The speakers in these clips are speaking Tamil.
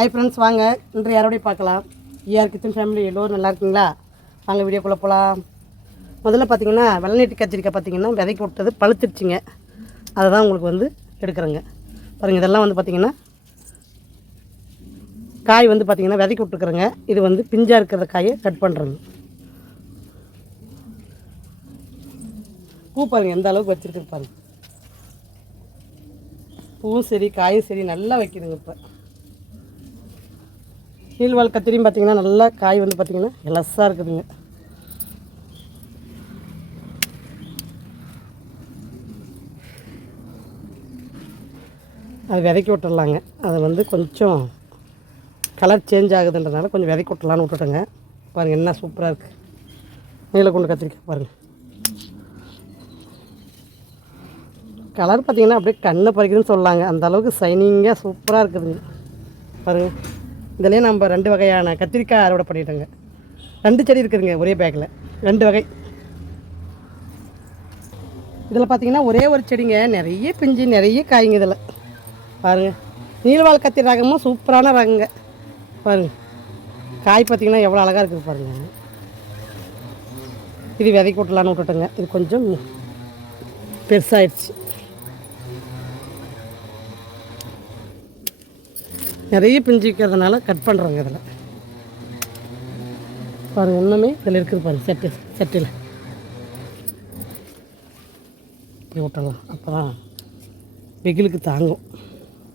ஹாய் ஃப்ரெண்ட்ஸ், வாங்க இன்று யாரோடய பார்க்கலாம். ER கிச்சன் ஃபேமிலி எல்லோரும் நல்லா இருக்கீங்களா? வாங்க வீடியோக்குள்ளே போகலாம். முதல்ல பார்த்தீங்கன்னா வெள்ளநீட்டு கத்திரிக்காய் பார்த்தீங்கன்னா விதைக்கு விட்டது பழுத்துருச்சுங்க. அதை தான் உங்களுக்கு வந்து எடுக்கிறேங்க. பாருங்கள், இதெல்லாம் வந்து பார்த்திங்கன்னா காய் வந்து பார்த்திங்கன்னா விதைக்கு விட்டுருக்குறேங்க. இது வந்து பிஞ்சாக இருக்கிற காயை கட் பண்ணுறேங்க. பூ பாருங்கள் எந்த அளவுக்கு வச்சுருக்கு பாருங்கள். பூவும் சரி காயும் சரி நல்லா வைக்கிதுங்க. இப்போ நீள்வால் கத்திரியும் பார்த்திங்கன்னா நல்லா காய் வந்து பார்த்திங்கன்னா எலஸாக இருக்குதுங்க. அது விதைக்கி விட்டுடலாங்க. அது வந்து கொஞ்சம் கலர் சேஞ்ச் ஆகுதுன்றதுனால கொஞ்சம் விதைக்கி விட்டுலான்னு விட்டுட்டேங்க. பாருங்கள் என்ன சூப்பராக இருக்குது. நீலக்குண்டு கத்திரிக்காய் பாருங்கள். கலர் பார்த்திங்கன்னா அப்படியே கண்ணை பறிக்குதுன்னு சொல்லலாங்க. அந்த அளவுக்கு ஷைனிங்காக சூப்பராக இருக்குதுங்க. பாருங்கள், இதுலேயே நம்ம 2 வகையான கத்திரிக்காய் அறுவடை பண்ணிட்டோங்க. 2 செடி இருக்குதுங்க ஒரே பேக்கில், 2 வகை. இதில் பார்த்திங்கன்னா ஒரே ஒரு செடிங்க நிறைய பிஞ்சு நிறைய காய்ங்க. இதில் பாருங்கள், நீள்வால் கத்திரி ரகமும் சூப்பரான ரகங்க. பாருங்கள் காய் பார்த்திங்கன்னா எவ்வளோ அழகாக இருக்குது பாருங்கள். இது விதைக்கு விட்டலான்னு விட்டுட்டோங்க. இது கொஞ்சம் பெருசாகிடுச்சு. நிறைய பிஞ்சு இருக்கிறதுனால கட் பண்ணுறோங்க. இதில் பாருங்கள், இன்னுமே இதில் இருக்குது பாருங்கள். செட்டில் இப்படி விட்டலாம். அப்போ தான் வெயிலுக்கு தாங்கும்.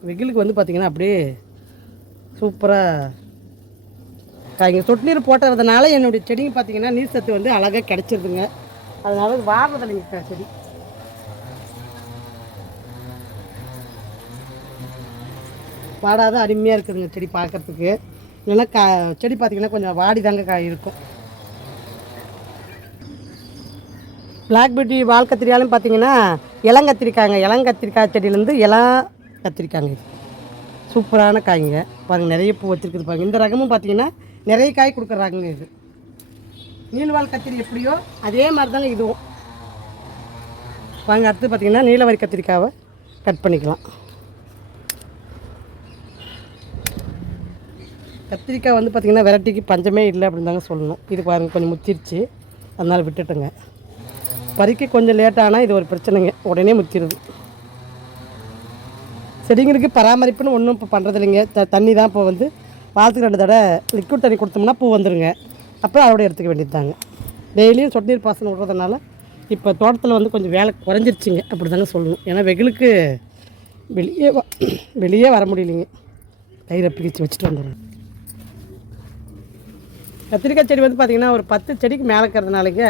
வெயிலுக்கு வந்து பார்த்திங்கன்னா அப்படியே சூப்பராக காய்ங்க. சொட்டு நீர் போட்டுறதுனால என்னுடைய செடிங்க பார்த்திங்கன்னா நீர் சத்து வந்து அழகாக கிடச்சிருதுங்க. அதனால வாடுறதில்லைங்க செடி. வாடாத அருமையாக இருக்குதுங்க செடி பார்க்குறதுக்கு. இல்லைன்னா செடி பார்த்திங்கன்னா கொஞ்சம் வாடி தாங்க காய் இருக்கும். பிளாக் பியூட்டி வால் கத்திரிக்காயும் பார்த்திங்கன்னா இளங்கத்திரிக்காய்ங்க. இளங்கத்திரிக்காய் செடியிலேருந்து கத்திரிக்காய்ங்க. இது சூப்பரான காய்ங்க. பாருங்கள் நிறைய பூ வச்சுருக்குது பாருங்கள். இந்த ரகமும் பார்த்திங்கன்னா நிறைய காய் கொடுக்குறாங்க. இது நீள்வால் கத்திரி எப்படியோ அதே மாதிரி தாங்க இதுவும். பாருங்கள், அடுத்து பார்த்திங்கன்னா நீலவரி கத்திரிக்காவை கட் பண்ணிக்கலாம். கத்திரிக்காய் வந்து பார்த்திங்கன்னா வெரைட்டிக்கு பஞ்சமே இல்லை அப்படின்னு தாங்க சொல்லணும். இது பாருங்கள் கொஞ்சம் முத்திருச்சு, அதனால் விட்டுட்டுங்க. பறிக்க கொஞ்சம் லேட்டானால் இது ஒரு பிரச்சனைங்க, உடனே முத்திடுது. செடிங்களுக்கு பராமரிப்புன்னு ஒன்றும் இப்போ பண்ணுறது இல்லைங்க. தண்ணி தான் இப்போ வந்து வாரத்துக்கு 2 தடவை லிக்விட் தண்ணி கொடுத்தோம்னா பூ வந்துடுங்க. அப்புறம் அதோட எடுத்துக்க வேண்டியது தாங்க. டெய்லியும் சொட்டு நீர் பாசனம் விடுறதுனால இப்போ தோட்டத்தில் வந்து கொஞ்சம் வேலை குறைஞ்சிருச்சிங்க அப்படி தாங்க சொல்லணும். ஏன்னா வெயிலுக்கு வெளியே வர முடியலைங்க. கயிறை பிடிச்சி வச்சுட்டு வந்துடுறேன். கத்திரிக்காய் செடி வந்து பார்த்திங்கன்னா ஒரு 10 செடிக்கு மேலே இருக்கிறதுனாலங்க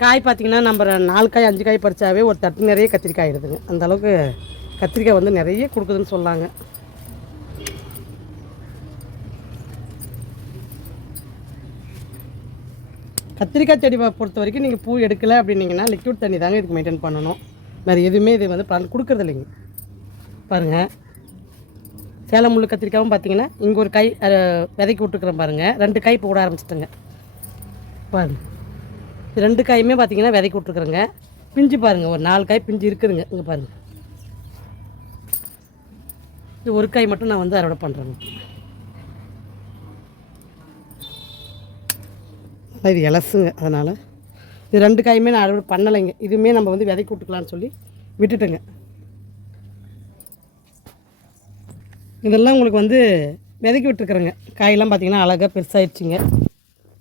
காய் பார்த்திங்கன்னா நம்ம 4 காய் 5 காய் பறிச்சாவே ஒரு தட்டு நிறைய கத்திரிக்காய் ஆகிடுதுங்க. அந்தளவுக்கு கத்திரிக்காய் வந்து நிறைய கொடுக்குதுன்னு சொல்லாங்க. கத்திரிக்காய் செடி பொறுத்த வரைக்கும் நீங்கள் பூ எடுக்கலை அப்படின்னீங்கன்னா லிக்விட் தண்ணி தாங்க இதுக்கு மெயின்டைன் பண்ணணும். வேறு எதுவுமே இது வந்து கொடுக்குறது இல்லைங்க. பாருங்கள், சேலம் முள்ளு கத்திரிக்காயும் பார்த்திங்கன்னா இங்கே ஒரு காய் விதைக்கி விட்டுருக்குறேன் பாருங்கள். 2 காய் இப்போ விட ஆரம்பிச்சிட்டேங்க. பாருங்கள், 2 காயுமே பார்த்திங்கன்னா விதைக்கி விட்டுருக்குறேங்க. பிஞ்சு பாருங்கள், ஒரு 4 காய் பிஞ்சு இருக்குதுங்க. இங்கே பாருங்கள், இது ஒரு காய் மட்டும் நான் வந்து அறுவடை பண்ணுறேங்க. இது இலசுங்க, அதனால் இது 2 காயுமே நான் அறுவடை பண்ணலைங்க. இதுவுமே நம்ம வந்து விதைக்கி விட்டுக்கலான்னு சொல்லி விட்டுட்டேங்க. இதெல்லாம் உங்களுக்கு வந்து விதைக்கி விட்டுருக்குறேங்க. காயெல்லாம் பார்த்திங்கன்னா அழகாக பெருசாகிடுச்சிங்க.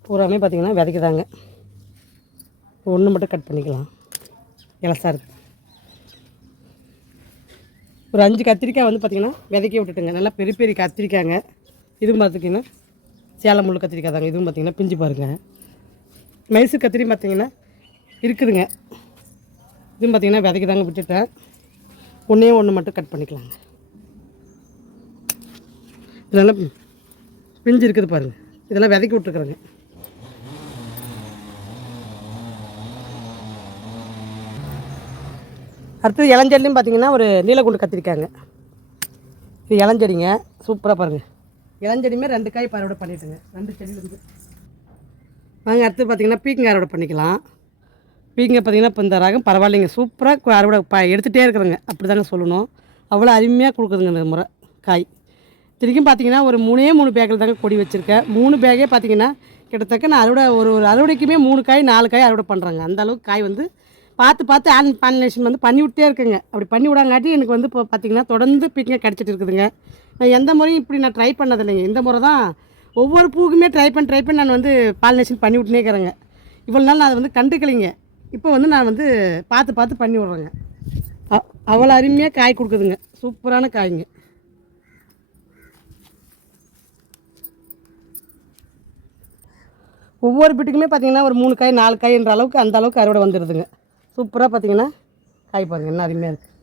பூராமே பார்த்திங்கன்னா விதைக்குதாங்க. ஒன்று மட்டும் கட் பண்ணிக்கலாம், இலசாக இருக்குது. ஒரு 5 கத்திரிக்காய் வந்து பார்த்திங்கன்னா விதைக்கி விட்டுட்டுங்க. நல்லா பெரிய பெரிய கத்திரிக்காய்ங்க. இதுவும் பார்த்திங்கன்னா சேலம் முள்ளு கத்திரிக்காய் தாங்க. இதுவும் பார்த்திங்கன்னா பிஞ்சு பாருங்கள். மைசூர் கத்திரியும் பார்த்திங்கன்னா இருக்குதுங்க. இதுவும் பார்த்திங்கன்னா விதைக்கு தாங்க விட்டுட்டேன். ஒன்று மட்டும் கட் பண்ணிக்கலாங்க. இதெல்லாம் பிஞ்சு இருக்குது பாருங்கள். இதெல்லாம் விதைக்கி விட்டுருக்குறேங்க. அடுத்தது இளஞ்செடிலையும் பார்த்திங்கன்னா ஒரு நீலக்குண்டு கத்திரிக்காங்க. இது இளஞ்செடிங்க, சூப்பராக பாருங்கள். இளஞ்செடியுமே 2 காய் அறுவடை பண்ணிட்டுங்க. 2 செடியிலேருந்து வாங்க. அடுத்து பார்த்திங்கன்னா பீக்கங்காய் அறுவடை பண்ணிக்கலாம். பீக்கங்காய் பார்த்திங்கன்னா இப்போ இந்த ரகம் பரவாயில்லைங்க, சூப்பராக அறுவடை எடுத்துகிட்டே இருக்கிறேங்க. அப்படி தாங்க சொல்லணும். அவ்வளோ அருமையாக கொடுக்குதுங்க இந்த முறை காய். இத்தனைக்கும் பார்த்தீங்கன்னா ஒரு 3 பேக்கில் தாங்க கொடி வச்சுருக்கேன். 3 பேக்கே பார்த்தீங்கன்னா கிட்டத்தட்ட நான் ஒரு அறுவடைக்குமே 3 காய் 4 காய் அறுவடை பண்ணுறேங்க. அந்த அளவுக்கு காய் வந்து பார்த்து பாலினேஷன் வந்து பண்ணி விட்டே இருக்குங்க. அப்படி பண்ணி விடாங்காட்டி எனக்கு வந்து இப்போ பார்த்தீங்கன்னா தொடர்ந்து பீக்கங்காய் கிடச்சிட்டு இருக்குதுங்க. நான் எந்த முறையும் இப்படி நான் ட்ரை பண்ணதில்லைங்க. இந்த முறை தான் ஒவ்வொரு பூக்குமே ட்ரை பண்ணி நான் வந்து பாலினேஷன் பண்ணி விட்டுனே இருக்கிறேங்க. இவ்வளோ நாள் நான் அதை வந்து கண்டுக்கலைங்க. இப்போ வந்து நான் வந்து பார்த்து பண்ணி விட்றேங்க. அவ்வளோ அருமையாக காய் கொடுக்குதுங்க. சூப்பரான காய்ங்க. ஒவ்வொரு வீட்டுக்குமே பார்த்திங்கன்னா ஒரு 3 காய் 4 காய்ன்ற அளவுக்கு அந்த அளவுக்கு அறுவடை வந்துடுதுங்க. சூப்பராக பார்த்திங்கன்னா காய் பாருங்கள் என்ன அருமையாக இருக்குது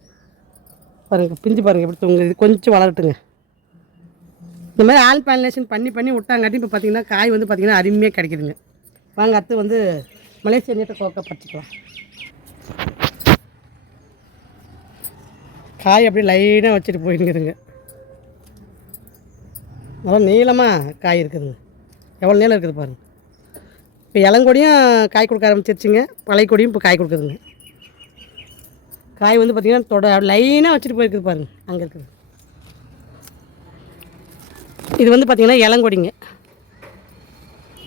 பாருங்கள். பிஞ்சு பாருங்கள் எப்படி தூங்குது. இது கொஞ்சம் வளரட்டுங்க. இந்த மாதிரி ஆல் பாலினேஷன் பண்ணி விட்டாங்காட்டி இப்போ பார்த்திங்கன்னா காய் வந்து பார்த்திங்கன்னா அருமையாக கிடைக்குதுங்க. வாங்க அடுத்து வந்து மலேசியா நீட்டை கோக்கா பறிச்சுக்கலாம். காய் அப்படியே லைனாக வச்சுட்டு போயிருக்குதுங்க. நல்லா நீளமாக காய் இருக்குதுங்க. எவ்வளோ நீளம் இருக்குது பாருங்கள். இப்போ இளங்கொடியும் காய் கொடுக்க ஆரம்பிச்சிருச்சுங்க. பழைய கொடியும் இப்போ காய் கொடுக்குதுங்க. காய் வந்து பார்த்திங்கன்னா லைனாக வச்சுட்டு போயிருக்குது பாருங்கள். அங்கே இருக்குது. இது வந்து பார்த்திங்கன்னா இளங்கொடிங்க.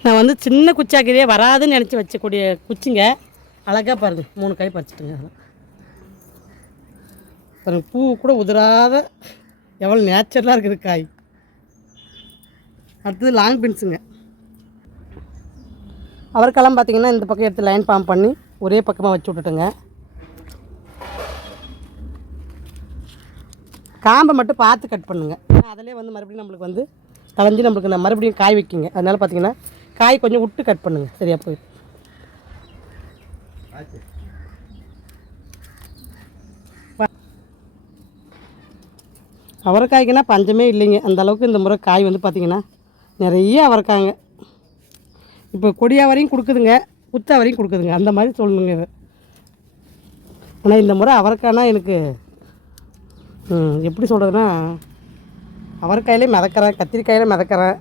நான் வந்து சின்ன குச்சாக்கிரியே வராதுன்னு நினச்சி வச்சக்கூடிய குச்சிங்க. அழகாக பாருங்கள் 3 காய் பறிச்சிட்டுங்க. பாருங்கள் பூ கூட உதிராத எவ்வளோ நேச்சுரலாக இருக்குது காய். அடுத்தது லாங் பீன்ஸுங்க. அவரைக்காலாம் பார்த்திங்கன்னா இந்த பக்கம் எடுத்து லைன் ஃபார்ம் பண்ணி ஒரே பக்கமாக வச்சு விட்டுட்டுங்க. காம்பை மட்டும் பார்த்து கட் பண்ணுங்க. ஏன்னா அதிலே வந்து மறுபடியும் நம்மளுக்கு வந்து களைஞ்சி நம்மளுக்கு நான் மறுபடியும் காய் வைக்கிங்க. அதனால் பார்த்திங்கன்னா காய் கொஞ்சம் விட்டு கட் பண்ணுங்கள். சரியாக போயிடும். அவரைக்காய்க்குன்னா பஞ்சமே இல்லைங்க. அந்த அளவுக்கு இந்த முறை காய் வந்து பார்த்திங்கன்னா நிறைய அவரைக்காய்ங்க. இப்போ கொடியா வரையும் கொடுக்குதுங்க, குத்தா வரையும் கொடுக்குதுங்க. அந்த மாதிரி சொல்லணுங்க இது. ஆனால் இந்த முறை அவரைக்காய்னா எனக்கு எப்படி சொல்கிறதுன்னா அவரைக்காயிலே மிதக்கிறேன், கத்திரிக்காயிலே மிதக்கிறேன்.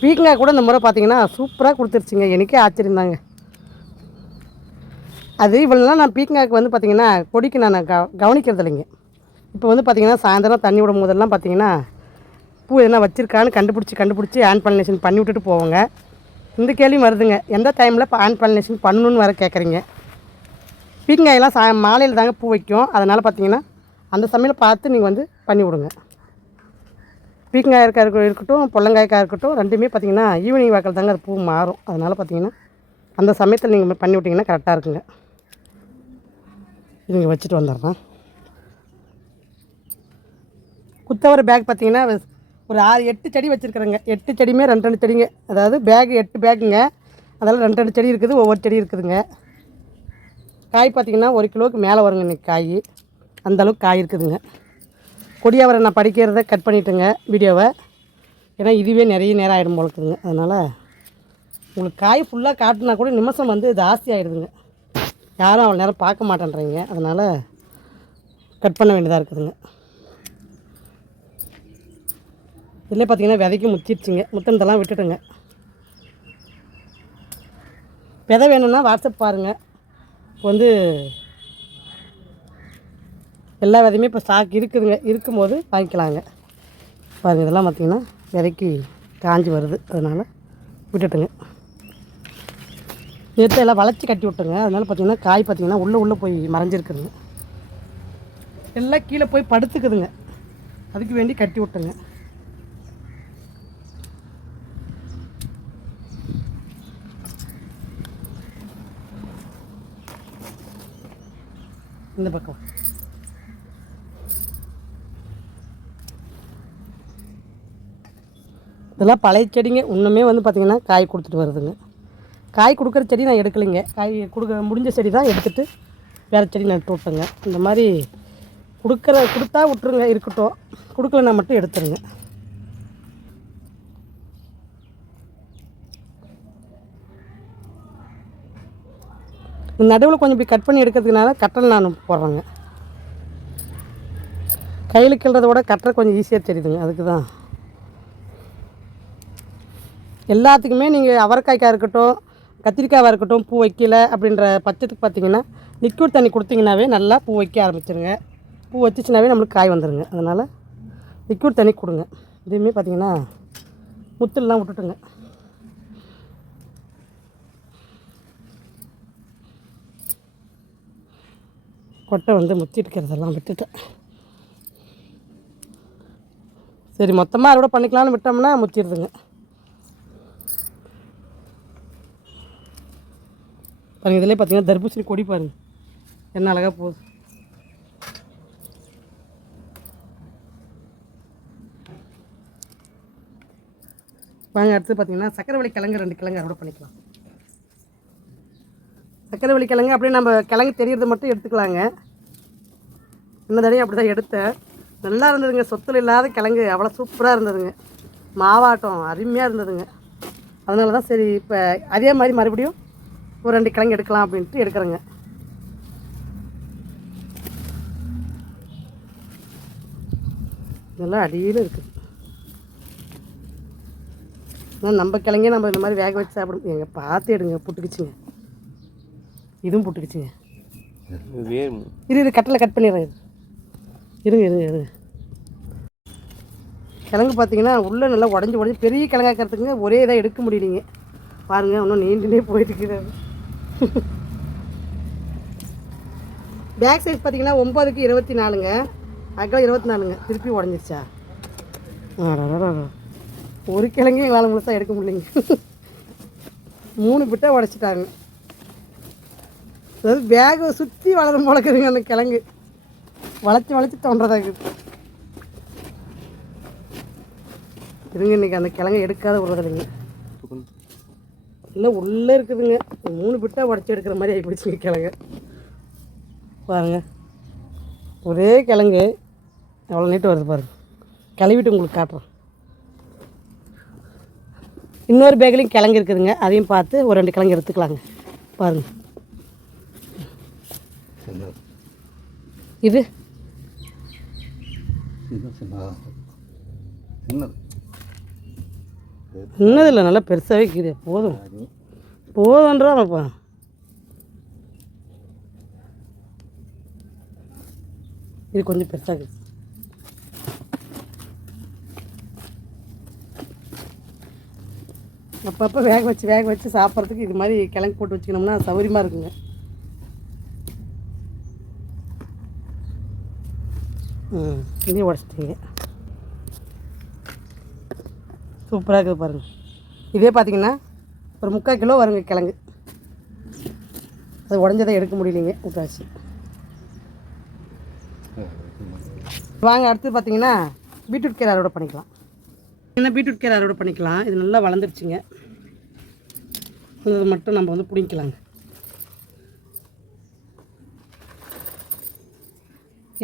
பீக்கங்காய் கூட இந்த முறை பார்த்திங்கன்னா சூப்பராக கொடுத்துருச்சுங்க. எனக்கே ஆச்சரியந்தாங்க. அது இவ்வளோலாம் நான் பீக்கங்காய்க்கு வந்து பார்த்திங்கன்னா கொடிக்கு நான் கவனிக்கிறது இல்லைங்க. இப்போ வந்து பார்த்திங்கன்னா சாயந்தரம் தண்ணி விடும் போதெல்லாம் பார்த்திங்கன்னா பூ எதனா வச்சுருக்கான்னு கண்டுபிடிச்சி ஆன் பாலினேஷன் பண்ணி விட்டுட்டு போவோங்க. இந்த கேள்வியும் வருதுங்க, எந்த டைமில் இப்போ ஆன் பாலினேஷன் பண்ணணுன்னு வர கேட்குறீங்க. பீக்கங்காயெல்லாம் மாலையில் தாங்க பூ வைக்கும். அதனால் பார்த்திங்கன்னா அந்த சமயம் பார்த்து நீங்கள் வந்து பண்ணி விடுங்க. பீக்கங்காய்க்காக இருக்கட்டும் பொள்ளங்காய்க்காக இருக்கட்டும் ரெண்டுமே பார்த்திங்கன்னா ஈவினிங் வாக்கில் தாங்க அது பூ மாறும். அதனால் பார்த்திங்கன்னா அந்த சமயத்தில் நீங்கள் பண்ணி விட்டிங்கன்னா கரெக்டாக இருக்குங்க. இங்கே வச்சுட்டு வந்துடுறேன். குத்தவரை பேக் பார்த்திங்கன்னா ஒரு 6-8 செடி வச்சுருக்குறேங்க. 8 செடியுமே 2 செடிங்க. அதாவது பேக் 8 பேக்குங்க. அதெல்லாம் 2 செடி இருக்குது, ஒவ்வொரு செடி இருக்குதுங்க. காய் பார்த்திங்கன்னா 1 கிலோவுக்கு மேலே வருங்க இன்றைக்கி காய். அந்தளவுக்கு காய் இருக்குதுங்க. கொடியாவரை நான் படிக்கிறத கட் பண்ணிவிட்டுங்க வீடியோவை. ஏன்னா இதுவே நிறைய நேரம் ஆகிடும் போல இருக்குதுங்க. அதனால் உங்களுக்கு காய் ஃபுல்லாக காட்டினா கூட நிமிஷம் வந்து ஜாஸ்தி ஆகிடுதுங்க. யாரும் அவ்வளோ நேரம் பார்க்க மாட்டேன்றீங்க. அதனால் கட் பண்ண வேண்டியதாக இருக்குதுங்க. இதில் பார்த்திங்கன்னா விதைக்கு முச்சிடுச்சுங்க. முத்தனத்தெல்லாம் விட்டுட்டுங்க. விதை வேணும்னா வாட்ஸ்அப் பாருங்கள். இப்போ வந்து எல்லா விதையுமே இப்போ ஸ்டாக் இருக்குதுங்க. இருக்கும்போது வாங்கிக்கலாங்க. பாருங்கள் இதெல்லாம் பார்த்திங்கன்னா விதைக்கு காஞ்சி வருது. அதனால் விட்டுட்டுங்க. நேற்று எல்லாம் வளைச்சி கட்டி விட்டுங்க. அதனால் பார்த்திங்கன்னா காய் பார்த்திங்கன்னா உள்ளே போய் மறைஞ்சிருக்குதுங்க. எல்லாம் கீழே போய் படுத்துக்குதுங்க. அதுக்கு வேண்டி கட்டி விட்டுங்க. இந்த பக்கம் இதெல்லாம் பழைய செடிங்க. இன்னுமே வந்து பார்த்திங்கன்னா காய் கொடுத்துட்டு வருதுங்க. காய் கொடுக்குற செடி நான் எடுக்கலைங்க. காய் முடிஞ்ச செடி தான் எடுத்துகிட்டு வேறு செடி நட்டு விட்டுங்க. இந்த மாதிரி கொடுத்தா விட்டுருங்க, இருக்கட்டும். கொடுக்கலன்னா மட்டும் எடுத்துருங்க. நடுவில் கொஞ்சம் இப்படி கட் பண்ணி எடுக்கிறதுனால கட்டல் நான் போடுறேங்க. கையில் கிள்றத விட கட்டுற கொஞ்சம் ஈஸியாக தெரியுதுங்க. அதுக்கு தான் எல்லாத்துக்குமே நீங்கள் அவரைக்காய்க்காக இருக்கட்டும் கத்திரிக்காவாக இருக்கட்டும் பூ வைக்கல அப்படின்ற பட்சத்துக்கு பார்த்திங்கன்னா லிக்விட் தண்ணி கொடுத்திங்கனாவே நல்லா பூ வைக்க ஆரம்பிச்சிருங்க. பூ வச்சிச்சுனாவே நம்மளுக்கு காய் வந்துடுங்க. அதனால் லிக்விட் தண்ணி கொடுங்க. இதுவுமே பார்த்திங்கன்னா முத்துலாம் விட்டுட்டுங்க. கொட்டை வந்து முத்திட்டுக்கிறதெல்லாம் விட்டுட்டேன். சரி, மொத்தமாக அறுவடை பண்ணிக்கலாம்னு விட்டோம்னா முத்திடுதுங்க. பாருங்கள், இதிலே பார்த்தீங்கன்னா தர்பூசணி கொடி பாருங்கள் என்ன அழகாக போகுது. வாங்க, அடுத்து பார்த்தீங்கன்னா சக்கரவள்ளி கிழங்கு 2 கிழங்கு அறுவடை பண்ணிக்கலாம். சக்கரவள்ளி கிழங்கு அப்படியே நம்ம கிழங்கு தெரியறது மட்டும் எடுத்துக்கலாங்க. இந்த தடையும் அப்படி தான் எடுத்தேன். நல்லா இருந்ததுங்க, சொத்தில் இல்லாத கிழங்கு அவ்வளோ சூப்பராக இருந்ததுங்க. மாவாட்டம் அருமையாக இருந்ததுங்க. அதனால தான் சரி இப்போ அதே மாதிரி மறுபடியும் ஒரு 2 கிழங்கு எடுக்கலாம் அப்படின்ட்டு எடுக்கிறேங்க. இதெல்லாம் அடியில் இருக்குது. நம்ம கிழங்கே நம்ம இந்த மாதிரி வேக வச்சு சாப்பிடும். எங்கள் பார்த்து எடுங்க, புட்டுக்குச்சுங்க. இதுவும் புட்டுக்குச்சுங்க. இது கட்டில் கட் பண்ணிடுறேன். இருங்க. கிழங்கு பார்த்தீங்கன்னா உள்ளே நல்லா உடஞ்சி பெரிய கிழங்காக்கிறதுக்குங்க ஒரே இதாக எடுக்க முடியலைங்க. பாருங்கள், இன்னும் நீண்டுனே போயிட்டுருக்குது. பேக் சைஸ் பார்த்தீங்கன்னா 9க்கு 24ங்க, அகலம் 24ங்க. திருப்பி உடஞ்சிருச்சா? ஒரு கிழங்கு எங்களால் முழுசாக எடுக்க முடியலைங்க. 3 பிட்டாக உடச்சிட்டாங்க. அதாவது பேகை சுற்றி வளரும் போலக்குதுங்க அந்த கிழங்கு. வளைச்சி தோன்றதாகுது. இருங்க, இன்றைக்கி அந்த கிழங்கு எடுக்காத விடுறதில்லைங்க. இல்லை உள்ளே இருக்குதுங்க. 3 பிட்டாக உடச்சி எடுக்கிற மாதிரி ஆகிப்பிடிச்சிங்க கிழங்கு. பாருங்கள், ஒரே கிழங்கு எவ்வளோ நீட்டு வருது பாருங்கள். கழுவிட்டு உங்களுக்கு காட்டுறோம். இன்னொரு பேக்லேயும் கிழங்கு இருக்குதுங்க, அதையும் பார்த்து ஒரு 2 கிழங்கு எடுத்துக்கலாங்க. பாருங்கள், இது இன்னது இல்லை, நல்லா பெருசாகவே இருக்குது. போதும்ன்றாப்பா. இது கொஞ்சம் பெருசாக இருக்குது. அப்பப்போ வேக வச்சு சாப்பிட்றதுக்கு இது மாதிரி கிழங்கு போட்டு வச்சுக்கணும்னா சௌகரியமாக இருக்குங்க. இதையும் உடச்சிட்டிங்க. சூப்பராக இருக்குது பாருங்கள். இதே பார்த்திங்கன்னா ஒரு 3/4 கிலோ வருங்க கிழங்கு. அது உடஞ்சதை எடுக்க முடியலைங்க, விட்டாச்சு. வாங்க, அடுத்து பார்த்திங்கன்னா பீட்ரூட் கீரை அறுவடை பண்ணிக்கலாம். பீட்ரூட் கீரை அறுவடை பண்ணிக்கலாம். இது நல்லா வளர்ந்துருச்சுங்க. இது மட்டும் நம்ம வந்து பிடிக்கலாங்க.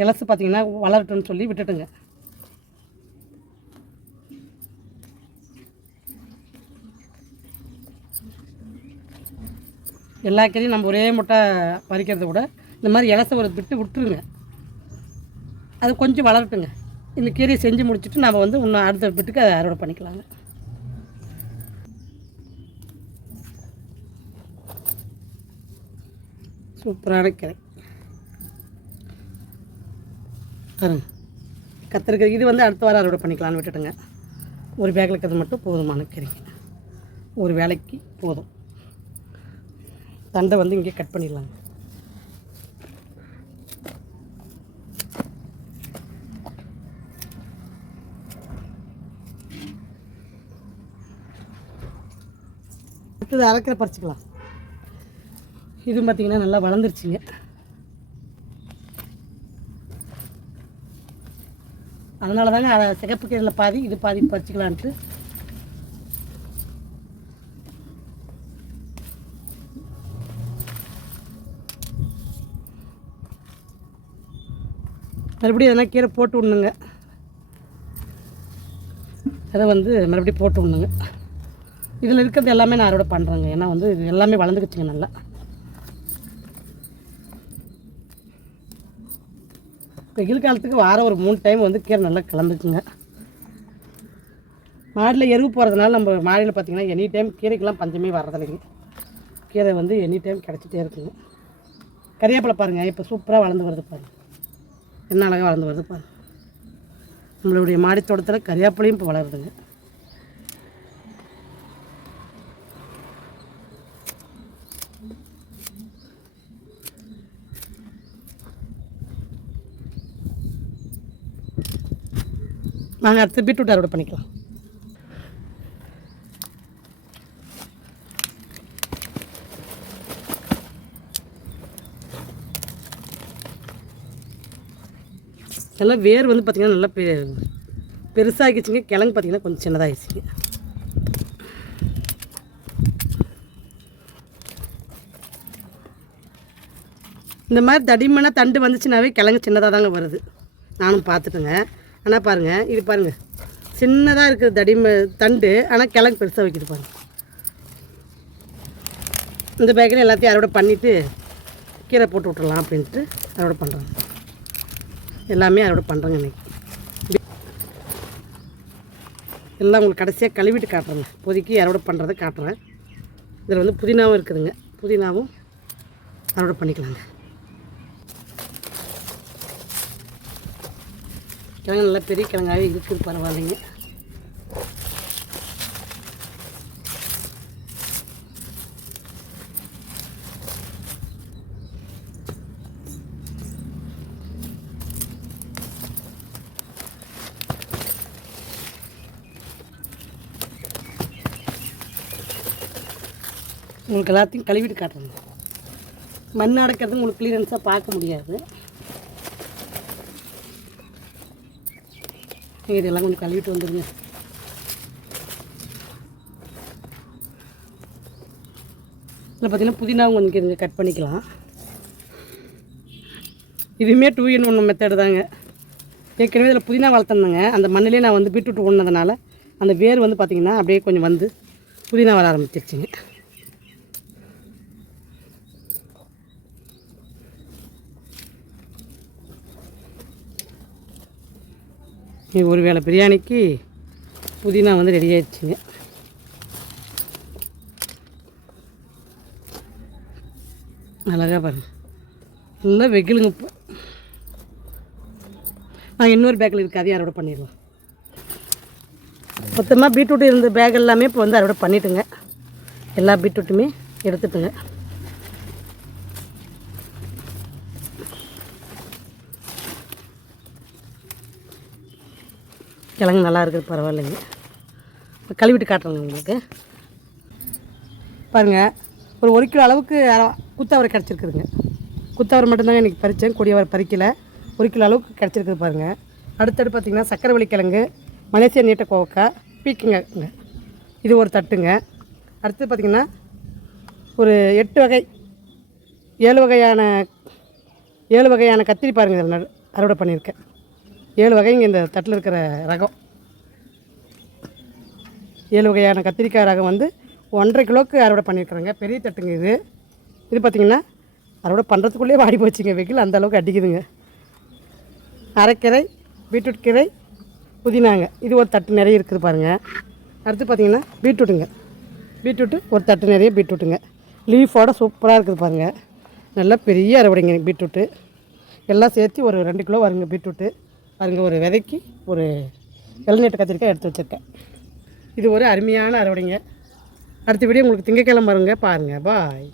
இலசு பார்த்திங்கன்னா வளரட்டும்னு சொல்லி விட்டுட்டுங்க. எல்லா கீரையும் நம்ம ஒரே முட்டை பறிக்கிறத விட இந்த மாதிரி இலசை ஒரு விட்டு விட்டுருங்க. அது கொஞ்சம் வளரட்டுங்க. இந்த கீரையை செஞ்சு முடிச்சுட்டு நம்ம வந்து இன்னும் அடுத்த பிட்டுக்கு அதை அறுவடை பண்ணிக்கலாங்க. சூப்பரான கீரை பாருங்க. கத்திரிக்காய் இது வந்து அடுத்த வாரம் அறுவடை பண்ணிக்கலான்னு விட்டுட்டுங்க. ஒரு பேக்கில் இருக்கிறது மட்டும் போதுமான கீரைங்க, ஒரு வேலைக்கு போதும். தண்டை வந்து இங்கே கட் பண்ணிடலாங்க. அடுத்தது அரைக்கிற பறிச்சுக்கலாம். இது பார்த்திங்கன்னா நல்லா வளர்ந்துருச்சுங்க. அதனால தாங்க சிகப்பு கீரையில் பாதி இது பாதி பறிச்சுக்கலான்ட்டு. மறுபடியும் எதனா கீரை போட்டு விடணுங்க. அதை வந்து மறுபடியும் போட்டு விடணுங்க. இதில் இருக்கிறது எல்லாமே நான் அறுவடை பண்ணுறேங்க. ஏன்னா வந்து இது எல்லாமே வளர்ந்துக்குச்சுங்க நல்லா. வெயில் காலத்துக்கு வாரம் ஒரு 3 டைம் வந்து கீரை நல்லா கிளம்புக்குங்க. மாடியில் எருவு போகிறதுனால நம்ம மாடியில் பார்த்திங்கன்னா எனி டைம் கீரைக்கெல்லாம் பஞ்சமே வர்றதில்லைங்க. கீரை வந்து எனி டைம் கிடச்சிட்டே இருக்குங்க. கறிவேப்பிலை பாருங்கள், இப்போ சூப்பராக வளர்ந்து வருது பாருங்கள். என்ன அழகாக வளர்ந்து வருது பாருங்கள். நம்மளுடைய மாடி தோட்டத்தில் கறிவேப்பிலையும் இப்போ வளருதுங்க. நாங்கள் அடுத்து பீட்ரூட் அறுவடை பண்ணிக்கலாம். எல்லாம் வேர் வந்து பார்த்திங்கன்னா நல்லா பெருசாகிடுச்சிங்க. கிழங்கு பார்த்திங்கன்னா கொஞ்சம் சின்னதாகிடுச்சிங்க. இந்த மாதிரி தடிமனாக தண்டு வந்துச்சுனாவே கிழங்கு சின்னதாக தாங்க வருது. நானும் பார்த்துட்டுங்க. ஆனால் பாருங்கள், இது பாருங்கள், சின்னதாக இருக்குது தண்டு, ஆனால் கிழங்கு பெருசாக வைக்கிது பாருங்கள். இந்த பேக்கில் எல்லாத்தையும் அறுவடை பண்ணிவிட்டு கீரை போட்டு விட்றலாம் அப்படின்ட்டு அறுவடை பண்ணுறாங்க. எல்லாமே அறுவடை பண்ணுறேங்க இன்றைக்கி. எல்லாம் உங்களுக்கு கடைசியாக கழுவிட்டு காட்டுறேங்க. இப்போதைக்கு அறுவடை பண்ணுறதை காட்டுறேன். இதில் வந்து புதினாவும் இருக்குதுங்க. புதினாவும் அறுவடை பண்ணிக்கலாங்க. கிழங்கு நல்லா பெரிய கிழங்காகவே இருக்குது, பரவாயில்லைங்க. உங்களுக்கு எல்லாத்தையும் கழுவிட்டு காட்டுறேங்க. மண் அடைக்கிறது உங்களுக்கு கிளியரன்ஸாக பார்க்க முடியாது. இதெல்லாம் கொஞ்சம் கழுவிட்டு வந்துடுங்க. இதில் பார்த்திங்கன்னா புதினாவும் கொஞ்சம் கட் பண்ணிக்கலாம். இதுவுமே 2 in 1 மெத்தடு தாங்க. ஏற்கனவே இதில் புதினா வளர்த்துருந்தேங்க. அந்த மண்ணிலே நான் வந்து பீட்ரூட் ஒன்றதுனால அந்த வேர் வந்து பார்த்திங்கன்னா அப்படியே கொஞ்சம் வந்து புதினா வர ஆரம்பிச்சிருச்சுங்க. ஒரு வேளை பிரியாணிக்கு புதினா வந்து ரெடி ஆயிடுச்சுங்க. அழகாக பாருங்கள், நல்லா வெகிலுங்க. இப்போ நான் இன்னொரு பேக்கில் இருக்குது, அதையும் அறுவடை பண்ணிடலாம். மொத்தமாக பீட்ரூட் இருந்த பேக் எல்லாமே இப்போ வந்து அறுவடை பண்ணிட்டுங்க. எல்லா பீட்ரூட்டுமே எடுத்துட்டுங்க. கிழங்கு நல்லா இருக்குது, பரவாயில்லைங்க. இப்போ கழுவிட்டு காட்டுறேங்க உங்களுக்கு. பாருங்கள், ஒரு 1 கிலோ அளவுக்கு குத்தவரை கிடச்சிருக்குதுங்க. குத்தவரை மட்டும்தாங்க இன்றைக்கி பறித்தேன், கொடியவரை பறிக்கலை. 1 கிலோ அளவுக்கு கிடச்சிருக்குது பாருங்கள். அடுத்தடுத்து பார்த்திங்கன்னா சக்கரவள்ளி கிழங்கு, மலேசியா நீட்ட கோவக்காய், பீக்கங்க, இது ஒரு தட்டுங்க. அடுத்து பார்த்திங்கன்னா ஒரு 7 வகையான கத்திரி பாருங்கள் அறுவடை பண்ணியிருக்கேன். 7 வகைங்க இந்த தட்டில் இருக்கிற ரகம். 7 வகையான கத்திரிக்காய் ரகம் வந்து 1.5 கிலோவுக்கு அறுவடை பண்ணியிருக்கிறேங்க. பெரிய தட்டுங்க இது. இது பார்த்திங்கன்னா அறுவடை பண்ணுறதுக்குள்ளேயே வாடி போச்சுங்க. வெயில் அந்த அளவுக்கு அடிக்குதுங்க. அரைக்கீரை, பீட்ரூட் கீரை, புதினாங்க, இது ஒரு தட்டு நிறைய இருக்குது பாருங்கள். அடுத்து பார்த்திங்கன்னா பீட்ரூட்டுங்க. பீட்ரூட்டு ஒரு தட்டு நிறைய பீட்ரூட்டுங்க. லீஃபோட சூப்பராக இருக்குது பாருங்கள். நல்லா பெரிய அறுவடைங்க பீட்ரூட்டு. எல்லாம் சேர்த்து ஒரு 2 கிலோ வருங்க பீட்ரூட்டு. பாருங்கள், ஒரு விதைக்கு ஒரு இளநீட்டு கத்திரிக்காய் எடுத்து வச்சுருக்கேன். இது ஒரு அருமையான அறுவடைங்க. அடுத்த வீடியோ உங்களுக்கு திங்கட்கிழமை வருங்க, பாருங்கள். பாய்.